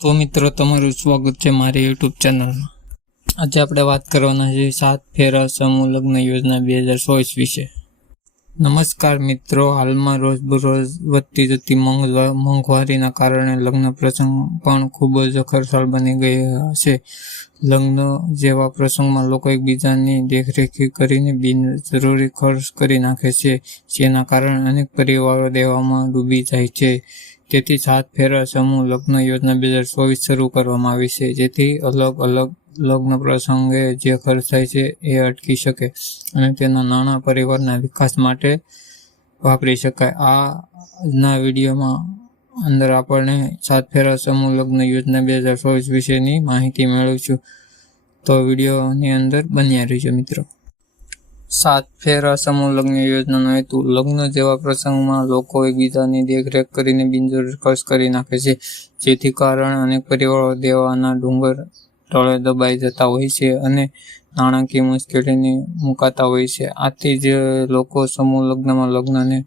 તો મિત્રો, તમારું સ્વાગત છે મારી યુટ્યુબ ચેનલમાં આજે આપણે વાત કરવાના છે સાત ફેરા સમૂહ લગ્ન યોજના બે હજાર ચોવીસ વિશે. નમસ્કાર મિત્રો, હાલમાં રોજબરોજ વધતી જતી મોંઘવા મોંઘવારીના કારણે લગ્ન પ્રસંગ પણ ખૂબ જ ખર્ચાળ બની ગયા છે. લગ્ન જેવા પ્રસંગમાં લોકો એકબીજાની દેખરેખ કરીને બિનજરૂરી ખર્ચ કરી નાખે છે, જેના કારણે અનેક પરિવારો દેવામાં ડૂબી જાય છે. તેથી સાત ફેરા સમૂહ લગ્ન યોજના બે હજાર ચોવીસ શરૂ કરવામાં આવી છે. જેથી અલગ અલગ લગ્ન પ્રસંગે જે ખર્ચ થાય છે એ અટકી શકે અને તેના નાણાં પરિવારના વિકાસ માટે વાપરી શકાય. આજના વિડીયોમાં અંદર આપણને સાત ફેરા સમૂહ લગ્ન યોજના બે હજાર ચોવીસ વિશેની માહિતી મેળવીશું. તો વિડીયોની અંદર બન્યા રહીજો મિત્રો. સાત ફેરા સમૂહ લગ્ન યોજનાનો હેતુ લગ્ન જેવા પ્રસંગમાં લોકો એકબીજાની દેખરેખ કરીને બિનજરૂરી ખર્ચ કરી નાખે છે. જેથી કારણે અનેક પરિવારો દેવાના ડુંગર તળે દબાઈ જતા હોય છે અને નાણાકીય મુશ્કેલીને મુકાતા હોય છે. આથી જે લોકો સમૂહ લગ્નમાં લગ્નને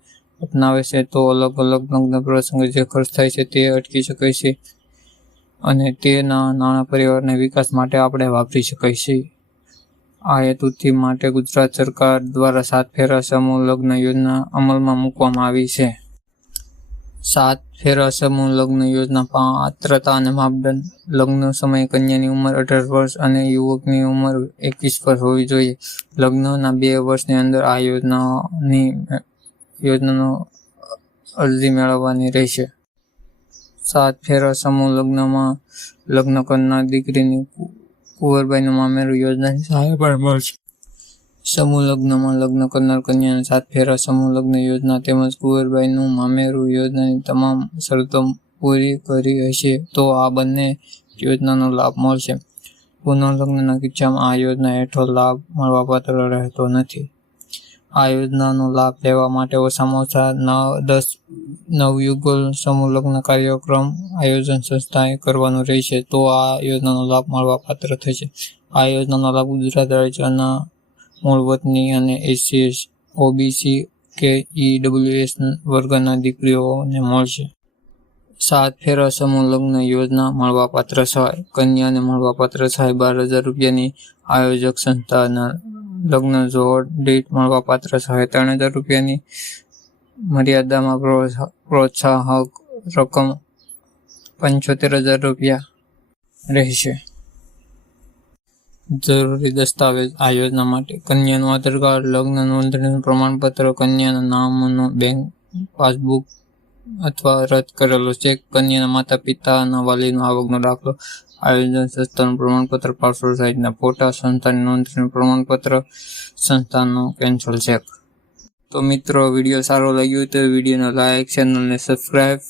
અપનાવે છે તો અલગ અલગ લગ્ન પ્રસંગે જે ખર્ચ થાય છે તે અટકી શકે છે અને તેના નાણાં પરિવારના વિકાસ માટે આપણે વાપરી શકાય છે. આ હેતુથી માટે ગુજરાત સરકાર દ્વારા સાત ફેરા સમૂહ લગ્ન યોજના અમલમાં મૂકવામાં આવી છે. સાત ફેરા સમૂહ લગ્ન યોજના પાત્રતા અને માપદંડ. લગ્ન સમયે કન્યાની ઉંમર અઢાર વર્ષ અને યુવકની ઉંમર એકવીસ વર્ષ હોવી જોઈએ. લગ્નના બે વર્ષની અંદર આ યોજનાની, યોજનાનો અરજી મેળવવાની રહેશે. સાત ફેરા સમૂહ લગ્નમાં લગ્ન કરનાર દીકરીની કુંવરબાઈનું મામેરું યોજનાની સહાય પણ મળશે. સમૂહ લગ્નમાં લગ્ન કરનાર કન્યાને સાત ફેરા સમૂહ લગ્ન યોજના તેમજ કુંવરબાઈનું મામેરું યોજનાની તમામ શરતો પૂરી કરી હશે તો આ બંને યોજનાનો લાભ મળશે. પુનઃલગ્નના કિસ્સામાં આ યોજના હેઠળ લાભ મળવાપાત્ર રહેતો નથી. આ યોજનાનો લાભ લેવા માટે ઓછામાં ઓછા નવ દસ નવયુગલ સમૂહ લગ્ન કાર્યક્રમ આયોજન સંસ્થાએ કરવાનું રહેશે. તો આ યોજનાનો લાભ મળવાપાત્ર થશે. આ યોજનાનો લાભ ગુજરાત રાજ્યના મૂળ વતની અને એસસી ઓબીસી કે ઈડબ્લ્યુએસ વર્ગના દીકરીઓને મળશે. સાત ફેરા સમૂહ લગ્ન યોજના મળવાપાત્ર સહાય કન્યાને મળવાપાત્ર સહાય બાર હજાર રૂપિયાની આયોજક સંસ્થાના લગ્ન જોડ દીઠ મળવાપાત્ર સહાય ત્રણ હજાર રૂપિયાની મર્યાદામાં પ્રોત્સાહક રકમ પંચોતેર હજાર રૂપિયા રહેશે. જરૂરી દસ્તાવેજ આ યોજના માટે. કન્યાનું આધાર કાર્ડ, લગ્ન નોંધણીનું પ્રમાણપત્ર, કન્યાના નામનો બેંક પાસબુક અથવા રદ કરેલો ચેક, કન્યાના માતા પિતાના વાલીનો આવકનો દાખલો આયોજન સંસ્થાનું પ્રમાણપત્ર પાસપોર્ટ સાઇઝના ફોટા સંસ્થાની નોંધણીનું પ્રમાણપત્ર સંસ્થાનો કેન્સલ ચેક તો મિત્રો વીડિયો સારો લાગ્યો તો વિડીયોને લાઇક ચેનલને સબસ્ક્રાઈબ